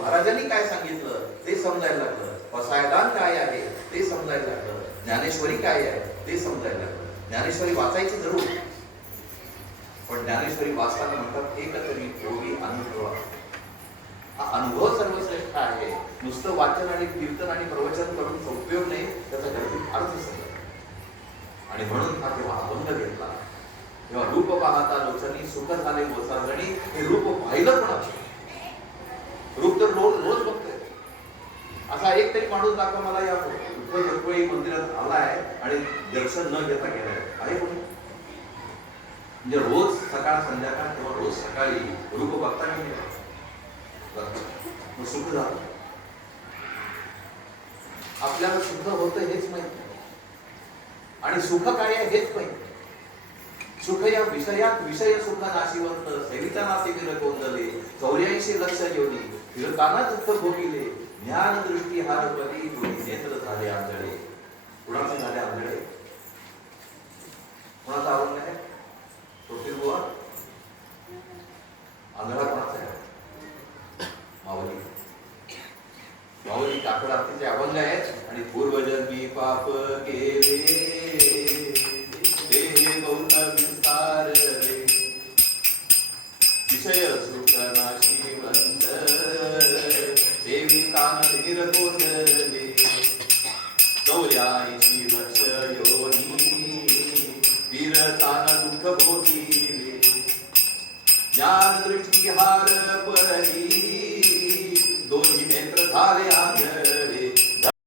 महाराजांनी काय सांगितलं ते समजायला लागलं, पसायदान काय आहे ते समजायला लागलं, ज्ञानेश्वरी काय आहे ते समजायला लागलं. ज्ञानेश्वरी वाचायची जरूर, पण ज्ञानेश्वरी वाचताना म्हणतात एकतरी योगी अनुभव. हा अनुभव सर्वश्रेष्ठ आहे. नुसतं वाचन आणि कीर्तन आणि प्रवचन करून उपयोग नाही, त्याचा गर्भित अर्थ समजा. आणि म्हणून हा जेव्हा अभंग घेतला तेव्हा रूप पाहता लोचनी सुख झाले गोसाजणी. हे रूप पाहिलं कोणाचं? रूप तर रोज बघतोय. असा एक तरी माणूस दाखवा मला या रुक्मिणी मंदिरात आलाय आणि दर्शन न घेता गेलाय आहे कोणी? म्हणजे रोज सकाळ संध्याकाळ किंवा रोज सकाळी रूप बघता की नाही? सुख झालं. आपल्याला शुद्ध होतं हेच माहित नाही आणि सुख काय आहे हेच माहित. सुख या विषयात विषय सुख नाशिवंत सेविता नाते फिर गोंदले 84 लक्ष योनी फिरताना दुःख भोगिले ज्ञान दृष्टी हारपली दोन्ही नेत्र झाले आंधळे. कुणाचे झाले आंधळे? कुणाचा आवड नाही? तोटील बुवा आंधळा